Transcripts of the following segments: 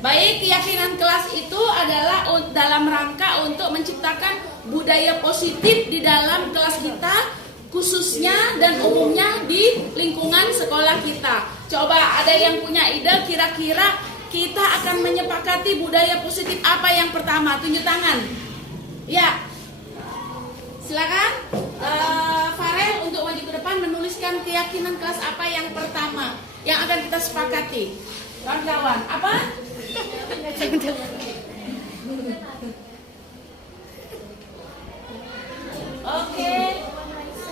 Baik, keyakinan kelas itu adalah dalam rangka untuk menciptakan budaya positif di dalam kelas kita, khususnya dan umumnya di lingkungan sekolah kita. Coba ada yang punya ide kira-kira kita akan menyepakati budaya positif apa yang pertama? Tunjuk tangan. Ya, silakan Farel untuk maju ke depan menuliskan keyakinan kelas apa yang pertama yang akan kita sepakati. Kawan-kawan, apa?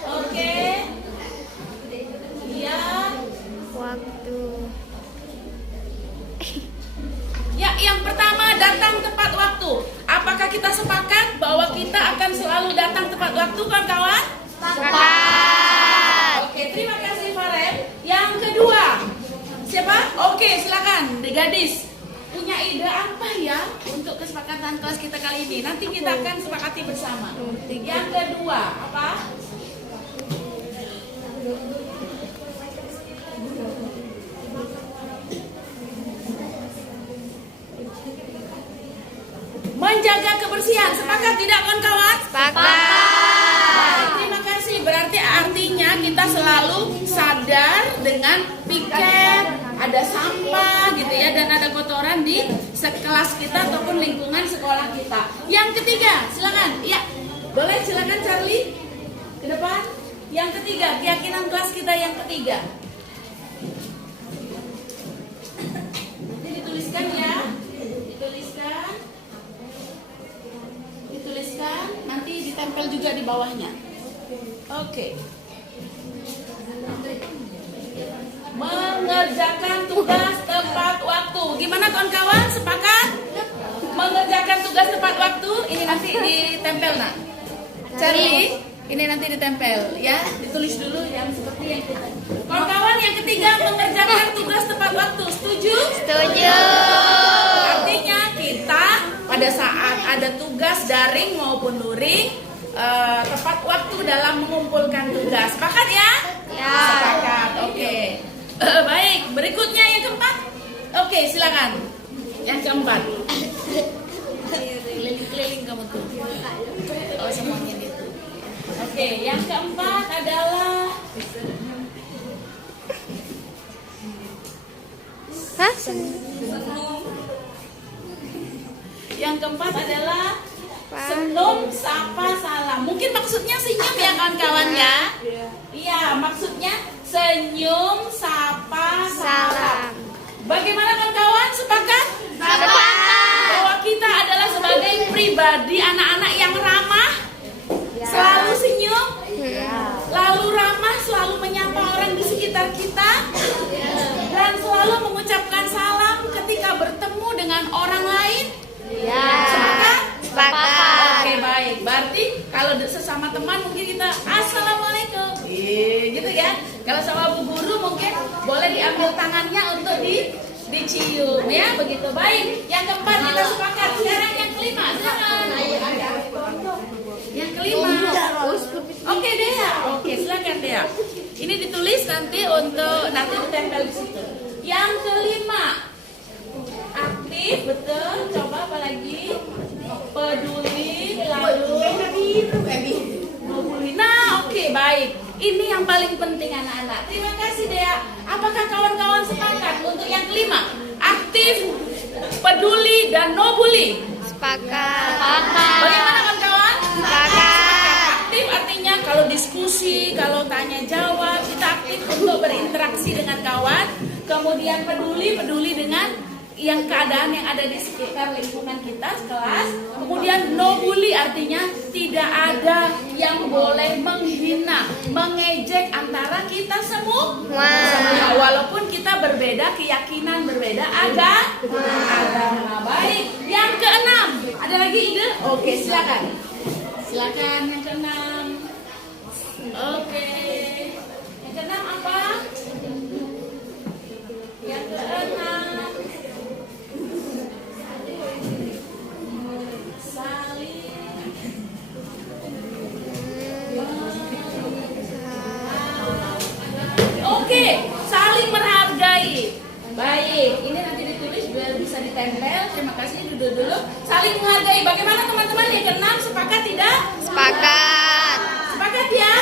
Oke. Ya. Waktu. Ya, yang pertama datang tepat waktu. Apakah kita sepakat bahwa kita akan selalu datang tepat waktu, kawan-kawan? Sepakat. Oke, terima kasih Farel. Yang kedua, siapa? Oke, silakan, gadis. Punya ide apa ya untuk kesepakatan kelas kita kali ini? Nanti kita akan sepakati bersama. Yang kedua, apa? Menjaga kebersihan. Sepakat tidak, kawan-kawan? Sepakat. Terima kasih. Berarti artinya kita selalu sadar dengan piket, ada sampah gitu ya, dan ada kotoran di kelas kita ataupun lingkungan sekolah kita. Yang ketiga, silakan. Ya, boleh silakan Charlie ke depan. Yang ketiga, keyakinan kelas kita yang ketiga. Nanti dituliskan ya, dituliskan, nanti ditempel juga di bawahnya. Oke. Mengerjakan tugas tepat waktu. Gimana kawan-kawan? Sepakat? Mengerjakan tugas tepat waktu. Ini nanti ditempel, nak. Charlie, ini nanti ditempel ya. Ditulis dulu yang seperti yang kita. Kawan-kawan, yang ketiga, mengerjakan tugas tepat waktu. Setuju? Setuju. Artinya kita pada saat ada tugas daring maupun luring, tepat waktu dalam mengumpulkan tugas. Sepakat ya? Ya. Sepakat. Oke. Baik, berikutnya yang keempat. Oke, silakan. Yang keempat. Keliling-keliling kamu tuh. Oh, semuanya gitu. Oke, yang keempat adalah Hah? yang keempat adalah senyum, sapa, salam. Mungkin maksudnya senyum ya kawan-kawan ya? Iya, maksudnya senyum, sapa, salam. Bagaimana kawan-kawan? Sepakat? Sepakat. Bahwa kita adalah sebagai pribadi anak-anak yang ramah, selalu senyum, lalu ramah, selalu menyapa orang di sekitar kita, dan selalu mengucapkan salam ketika bertemu dengan orang lain. Ya. Sepakat? Sepakat. Oke, baik. Berarti kalau sesama teman mungkin kita assalamualaikum, gitu ya. Kalau sama bu guru mungkin boleh diambil tangannya untuk dicium ya, begitu. Baik. Yang keempat kita sepakat. Sekarang yang kelima, silakan. Yang kelima. Oke Dea. Oke, silakan Dea. Ini ditulis nanti ditempel di situ. Yang kelima. Aktif, betul. Coba apa lagi? Peduli, lalu peduli. Nah, oke, baik. Ini yang paling penting anak-anak. Terima kasih Dea. Apakah kawan-kawan sepakat untuk yang kelima? Aktif, peduli, dan no bully. Sepakat. Bagaimana kawan-kawan? Sepakat. Aktif artinya kalau diskusi, kalau tanya jawab, kita aktif untuk berinteraksi dengan kawan. Kemudian peduli dengan yang keadaan yang ada di sekitar lingkungan kita, kelas. Kemudian no bully artinya tidak ada yang boleh menghina, mengejek antara kita semua. Walaupun kita berbeda keyakinan, berbeda agama. Baik. Yang keenam, ada lagi ide? Oke, silakan. Silakan yang keenam. Oke. Yang keenam apa? Yang keenam. Oke, saling menghargai. Baik, ini nanti ditulis biar bisa ditempel. Terima kasih, duduk dulu. Saling menghargai. Bagaimana teman-teman yang keenam, sepakat tidak? Sepakat. Sepakat ya?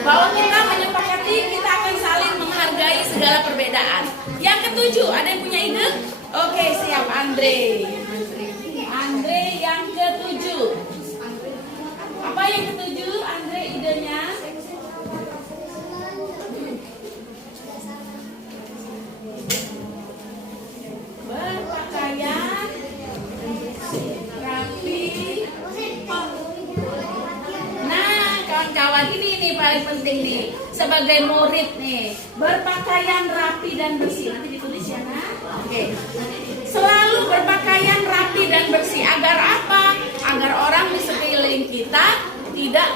Bahwa kita menyepakati kita akan saling menghargai segala perbedaan. Yang ketujuh, ada yang punya ide? Oke, siap, Andre. Andre yang ketujuh. Apa yang ketujuh, Andre, idenya? Berpakaian rapi. Nah, kawan-kawan, ini nih paling penting nih. Sebagai murid nih, berpakaian rapi dan bersih. Nanti ditulis ya, nah. Oke. Selalu berpakaian rapi dan bersih. Agar apa? Agar orang di sekeliling kita tidak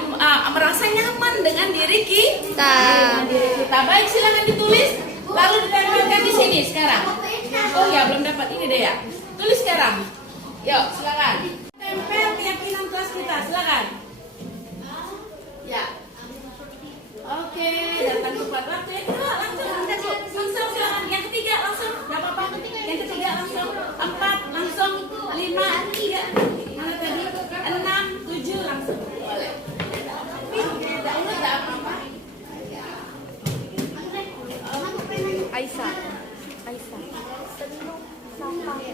merasa nyaman dengan diri kita. Baik, silakan ditulis. Lalu ditempelkan di sini sekarang. Oh ya, belum dapat ini deh ya. Tulis sekarang. Yuk, silakan. Tempel keyakinan kelas kita, silakan. Ya. Oke, datang tepat waktu. Yang kedua langsung silakan. Yang ketiga langsung, nggak apa-apa. Yang ketiga langsung. 4 langsung. 5 3. Mana tadi? 6 7 langsung. Boleh. Tidak apa-apa. Aisyah. Oke,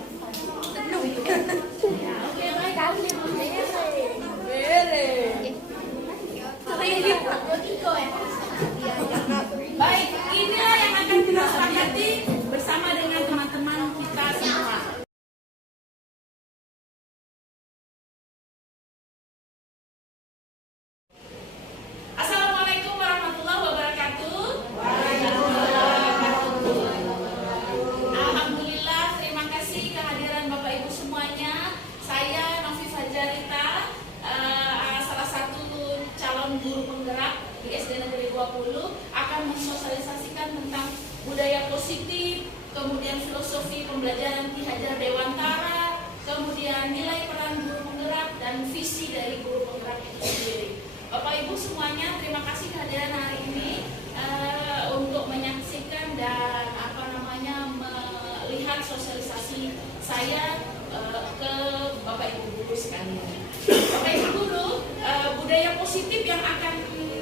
baik. Baik, inilah yang akan kita sepakati bersama dengan teman-teman kita semua. Assalamualaikum warahmatullahi wabarakatuh. Alhamdulillah, terima kasih kehadiran Bapak Ibu semuanya. Saya Novi Fajarita, salah satu calon guru penggerak di SD Negeri 20, akan mensosialisasikan tentang budaya positif, kemudian filosofi pembelajaran Ki Hajar Dewantara, kemudian nilai peran guru penggerak dan visi dari guru penggerak itu sendiri. Bapak Ibu semuanya, terima kasih kehadiran hari ini untuk menyaksikan dan melihat sosialisasi saya ke Bapak Ibu guru sekalian. Bapak Ibu guru, budaya positif yang akan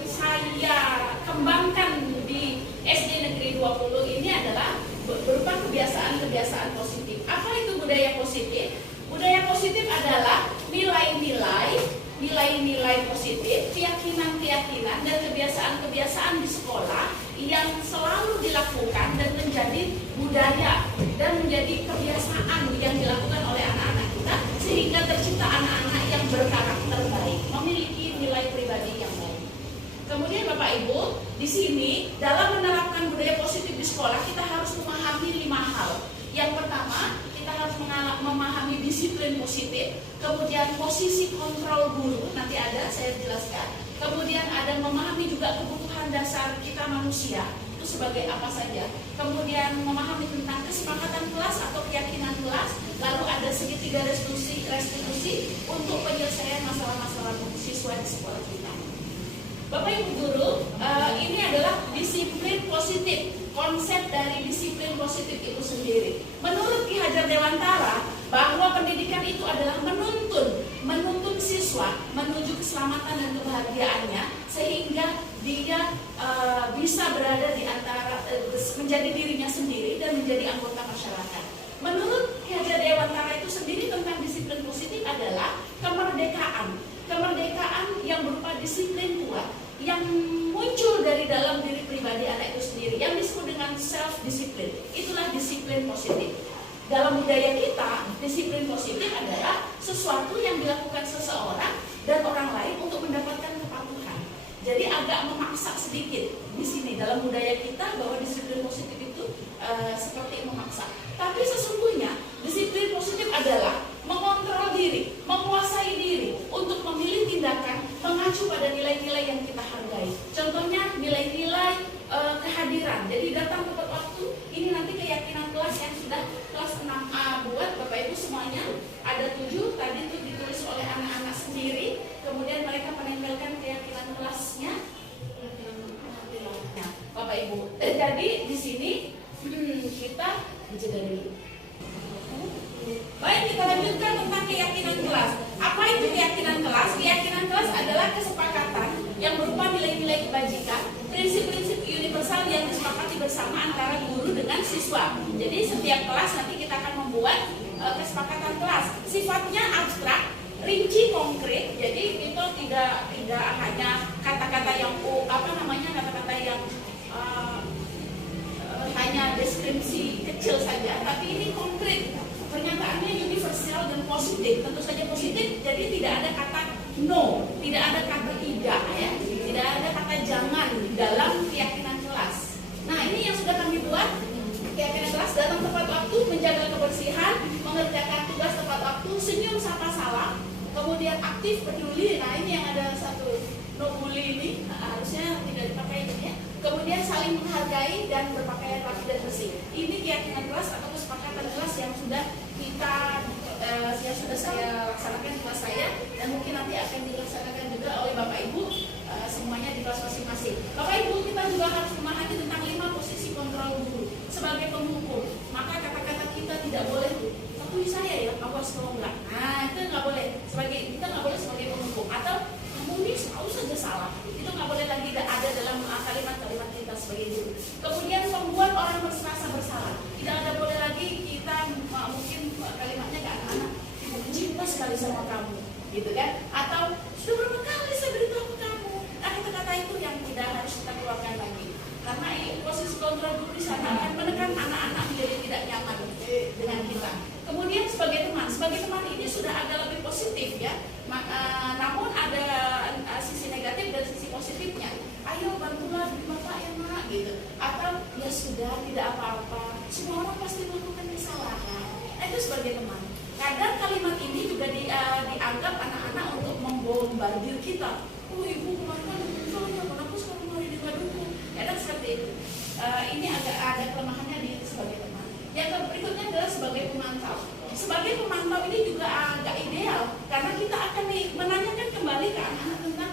saya kembangkan di SD Negeri 20 ini adalah berupa kebiasaan-kebiasaan positif. Apa itu budaya positif? Budaya positif adalah nilai-nilai positif, keyakinan-keyakinan dan kebiasaan-kebiasaan di sekolah yang selalu dilakukan dan menjadi budaya dan menjadi kebiasaan yang dilakukan oleh anak-anak kita, sehingga tercipta anak-anak yang berkarakter baik, memiliki nilai pribadi yang baik. Kemudian Bapak Ibu, di sini dalam menerapkan budaya positif di sekolah kita harus memahami 5 hal. Yang pertama, kita harus memahami disiplin positif, kemudian posisi kontrol guru, nanti ada saya jelaskan. Kemudian ada memahami juga kebutuhan dasar kita manusia, itu sebagai apa saja. Kemudian memahami tentang kesepakatan kelas atau keyakinan kelas, lalu ada segitiga restitusi untuk penyelesaian masalah-masalah siswa di sekolah kita. Bapak Ibu guru, ini adalah disiplin positif. Konsep dari disiplin positif itu sendiri, menurut Ki Hajar Dewantara, bahwa pendidikan itu adalah menuntun siswa menuju keselamatan dan kebahagiaannya, sehingga dia bisa berada di antara menjadi dirinya sendiri dan menjadi anggota masyarakat. Menurut Ki Hajar Dewantara itu sendiri tentang disiplin positif adalah kemerdekaan yang berupa disiplin kuat yang muncul dari dalam diri pribadi anak itu sendiri, yang disebut dengan self disiplin. Itulah disiplin positif. Dalam budaya kita, disiplin positif adalah sesuatu yang dilakukan seseorang dan orang lain untuk mendapatkan kepatuhan. Jadi agak memaksa sedikit di sini dalam budaya kita, bahwa disiplin positif itu seperti memaksa. Tapi sesungguhnya disiplin positif adalah mengontrol diri, menguasai diri untuk memilih tindakan mengacu pada nilai-nilai yang kita hargai. Contohnya nilai-nilai kehadiran. Jadi datang tepat waktu. Ini nanti keyakinan kelas yang sudah kelas 6A buat Bapak Ibu semuanya. Ada 7 tadi itu ditulis oleh anak-anak sendiri. Kemudian mereka menempelkan keyakinan kelasnya. Bapak Ibu. Jadi di sini kita jeda dulu. bajikan, prinsip-prinsip universal yang disepakati bersama antara guru dengan siswa. Jadi setiap kelas nanti kita akan membuat kesepakatan kelas. Sifatnya abstrak, rinci, konkret. Jadi itu tidak hanya kata-kata yang kata-kata yang hanya deskripsi kecil saja, tapi ini konkret. Pernyataannya universal dan positif. Tentu saja positif. Jadi tidak ada kata no, tidak ada kata tidak, ya, tidak ada kata jangan dalam keyakinan kelas. Nah, ini yang sudah kami buat. Keyakinan kelas: datang tepat waktu, menjaga kebersihan, mengerjakan tugas tepat waktu, senyum sapa salam, kemudian aktif peduli. Nah, ini yang ada satu no bully ini, harusnya tidak dipakai ini ya. Kemudian saling menghargai dan berpakaian rapi dan bersih. Ini keyakinan kelas atau kesepakatan kelas yang sudah saya laksanakan di kelas saya, dan mungkin nanti akan dilaksanakan juga oleh Bapak Ibu semuanya di kelas masing-masing. Bapak Ibu, kita juga harus memahami tentang 5 posisi kontrol guru sebagai pemukul. Maka kata-kata kita tidak boleh "tapi saya ya, awas kalau enggak." Nah, itu nggak boleh. Kita nggak boleh sebagai pemukul. Atau "kamu ini selalu saja salah." Itu nggak boleh lagi ada dalam kalimat-kalimat kita sebagai guru. Kemudian membuat orang merasa bersalah. Tidak ada boleh lagi kita mungkin kalimatnya ke anak-anak, "aku cinta sekali sama kamu," gitu kan? Atau "sudah berapa kali saya beritahu kamu." Nah, kata-kata itu yang tidak harus kita keluarkan lagi. Karena posisi kontrol guru di sana akan menekan anak-anak menjadi tidak nyaman dengan kita. Kemudian sebagai teman ini sudah agak lebih positif ya. Namun ada sisi negatif dan sisi positifnya. "Ayo bantulah Bapak ya Mak," gitu. Atau "ya sudah, tidak apa-apa, semua orang pasti melakukan kesalahan." Itu sebagai teman. Kadang kalimat ini juga dianggap anak-anak untuk membombardir kita. "Oh, ibu kemarin kan dukungnya, kenapa sekarang hari ini nggak dukung?" Kadang seperti itu. Ini agak ada kelemahannya di sebagai teman. Yang berikutnya adalah sebagai pemantau. Sebagai pemantau ini juga agak ideal, karena kita akan menanyakan kembali ke anak-anak tentang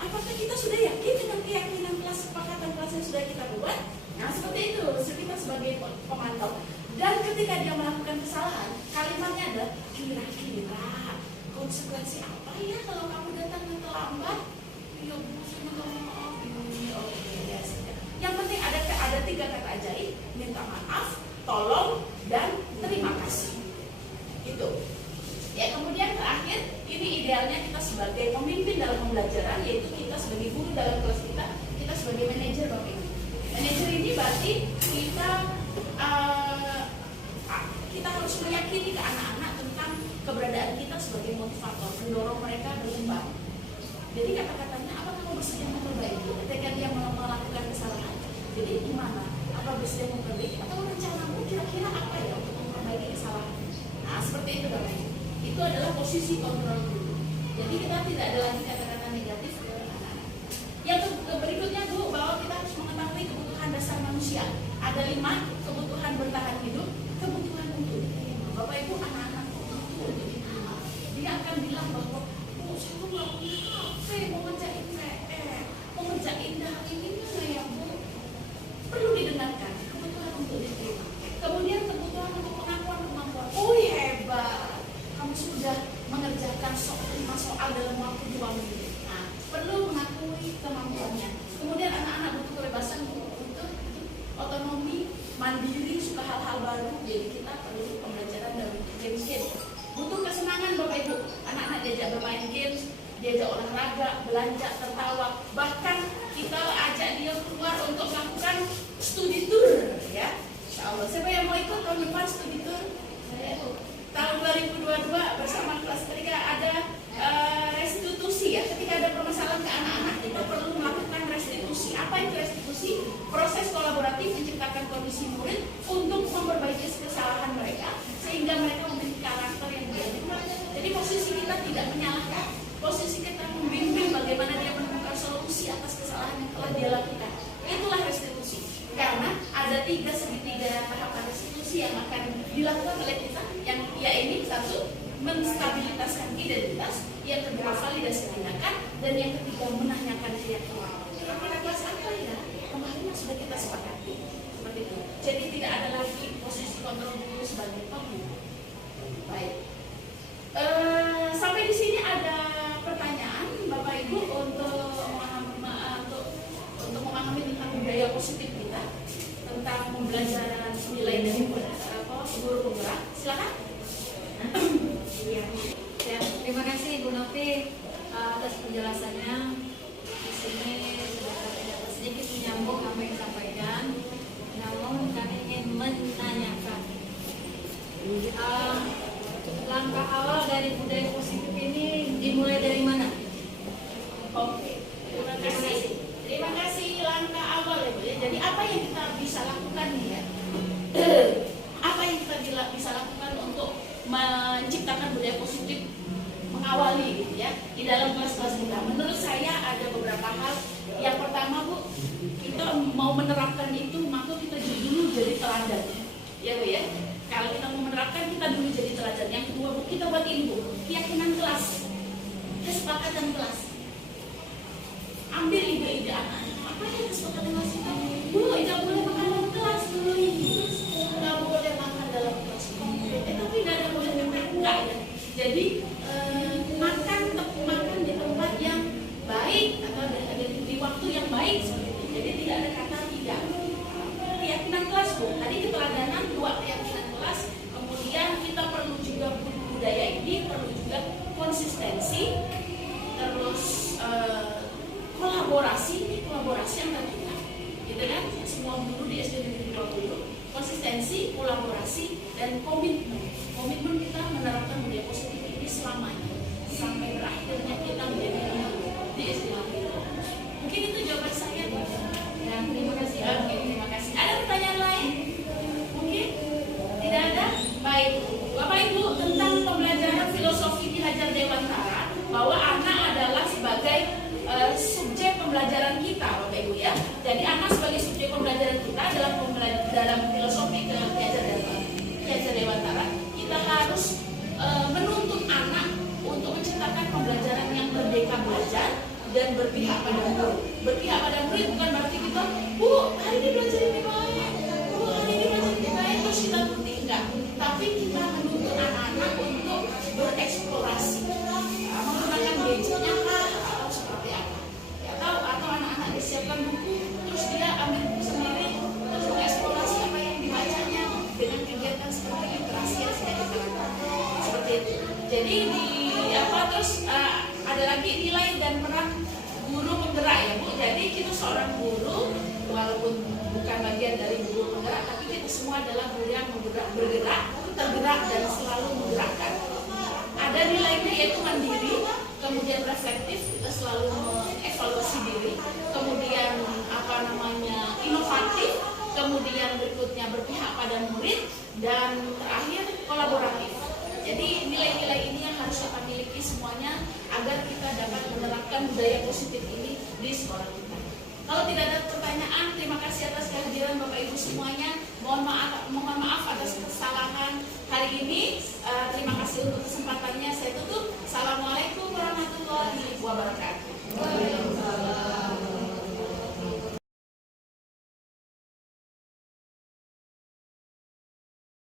apakah kita sudah yakin dengan keyakinan kelas, kesepakatan kelas yang sudah kita buat. Nah, seperti itu kita sebagai pemantau. Dan ketika dia melakukan kesalahan, kalimatnya ada "kira-kira konsekuensi apa ya kalau kamu datang terlambat?" "Ya Bu, saya minta maaf." Oke, ya sudah. Yang penting ada 3 kata ajaib: minta maaf, tolong, dan terima kasih. Itu. Ya, kemudian terakhir, ini idealnya kita sebagai pemimpin dalam pembelajaran, yaitu kita sebagai guru dalam kelas kita sebagai manajer Bapak Ibu. Manajer ini berarti kita harus meyakini ke anak-anak tentang keberadaan kita sebagai motivator, mendorong mereka berkembang. Jadi kata-katanya, "apa kamu bersedia memperbaiki?" Ketika dia melakukan kesalahan, jadi gimana? Apa bersedia memperbaiki? Atau rencanamu kira-kira apa ya untuk memperbaiki kesalahan? Nah, seperti itu Bapak Ibu. Itu adalah posisi kontrol guru. Jadi kita tidak ada lagi kata-kata negatif ke anak-anak. Yang berikutnya Bu, bahwa kita harus mengetahui kebutuhan dasar manusia. Ada 5 kebutuhan bertahan hidup, kebutuhan untuk diterima. Bapak Ibu, anak-anak butuh untuk diterima. Dia akan bilang bahwa "oh, saya tuh nggak punya HP, mau ngerjain PR, mau ngerjain ini nggak ya Bu?" Perlu didengarkan kebutuhan untuk diterima. Kemudian kebutuhan untuk pengakuan kemampuan. "Oh, hebat, kamu sudah mengerjakan 5 soal dalam waktu 2 menit." Nah, perlu mengakui kemampuannya. Kemudian anak-anak butuh kebebasan untuk otonomi, mandiri, suka hal-hal baru. Jadi kita perlu pembelajaran dalam games. Butuh kesenangan Bapak Ibu. Anak-anak diajak bermain games, diajak olahraga, belanja, tertawa. Bahkan kita ajak dia keluar untuk melakukan studi tour, ya. Insyaallah. Siapa yang mau ikut tahun depan studi tour? Tahun 2022 bersama kelas 3 ada restitusi ya. Ketika ada permasalahan ke anak-anak, kita perlu melakukan restitusi. Apa itu restitusi? Proses kolaboratif menciptakan kondisi murid untuk memperbaiki kesalahan mereka sehingga mereka memiliki karakter yang baik. Jadi posisi kita tidak menyalahkan, posisi kita membimbing bagaimana dia menemukan solusi atas kesalahan yang telah dia lakukan. Itulah restitusi. Karena ada 3 segitiga tahapan restitusi yang akan dilakukan oleh kita. Yang ini 1, menstabilitaskan identitas, yang kedua validasi tindakan, dan yang ketiga menanyakan keyakinan. Kira-kira kelas apa ya? Kemarin sudah kita sepakati seperti itu. Jadi tidak ada lagi posisi kontrol guru sebagai pembunuh. Baik. Sampai di sini ada pertanyaan Bapak Ibu untuk Novi atas penjelasannya. Di sini sudah sedikit menyambung apa yang disampaikan. Namun kami ingin menanyakan langkah awal dari budaya positif ini dimulai dari mana? Oke, terima kasih. Terima kasih langkah awal ya Bu ya. Jadi apa yang kita bisa lakukan nih ya? Apa yang kita bisa lakukan untuk menciptakan budaya positif mengawali gitu ya di dalam kelas-kelas kita? Menurut saya ada beberapa hal. Yang pertama Bu, kita mau menerapkan itu maka kita dulu jadi teladan. Ya Bu ya. Kalau kita mau menerapkan kita dulu jadi teladan. Yang kedua Bu, kita buat ini Bu, keyakinan kelas, kesepakatan kelas. Ambil ide-ide anak-anak. Apa yang kesepakatan kelas kita? Bu, tidak boleh makan dalam kelas dulu ini. Nggak boleh makan dalam kelas. Tapi tidak ada boleh makan enggak ya. Jadi makan di tempat yang baik atau di waktu yang baik seperti itu. Jadi tidak ada kata tidak. Keyakinan kelas Bu. Tadi keteladanan, dua keyakinan kelas. Kemudian kita perlu juga budaya ini perlu juga konsistensi. Terus kolaborasi yang tentunya gitu kan, semua guru di SD Negeri 20 konsistensi, kolaborasi, dan komitmen kita menerapkan budaya positif ini selamanya sampai berakhirnya kita menjadi guru di SD Negeri 20. Mungkin itu jawaban saya Bu. Dan terima kasih. Oke, terima kasih. Ada pertanyaan lain? Mungkin tidak ada. Baik Bapak Ibu, tentang pembelajaran filosofi di Hajar Dewantara, bahwa anak adalah sebagai subjek pembelajaran kita, Bapak Ibu ya. Jadi anak sebagai subjek pembelajaran kita dalam filosofi ke Hajar Dewantara, kita harus menuntut anak untuk menciptakan pembelajaran yang merdeka belajar dan berpihak pada murid. Berpihak pada murid bukan berarti kita, Bu, hari ini belajar ini baik, Bu, hari ini belajar ini baik, terus kita ngerti, enggak. Tapi kita menuntut anak-anak untuk bereksplorasi, menggunakan gadgetnya atau seperti apa, ya, atau anak-anak disiapkan buku, terus dia ambil buku sendiri, terus mengeksplorasi apa yang dibacanya dengan kegiatan seperti literasi yang sudah kita lakukan, seperti itu. Jadi terus ada lagi nilai dan peran guru penggerak ya Bu. Jadi kita seorang guru, walaupun bukan bagian dari guru penggerak, tapi kita semua adalah guru yang bergerak, tergerak dan selalu menggerakkan. Ada nilainya yaitu mandiri, kemudian reflektif, selalu mengevaluasi diri, kemudian inovatif, kemudian berikutnya berpihak pada murid, dan terakhir kolaboratif. Jadi nilai-nilai ini yang harus kita miliki semuanya agar kita dapat menerapkan budaya positif ini di sekolah kita. Kalau tidak ada pertanyaan, terima kasih atas kehadiran Bapak Ibu semuanya. Mohon maaf atas kesalahan hari ini. Terima kasih untuk kesempatannya. Saya tutup. Assalamualaikum warahmatullahi wabarakatuh.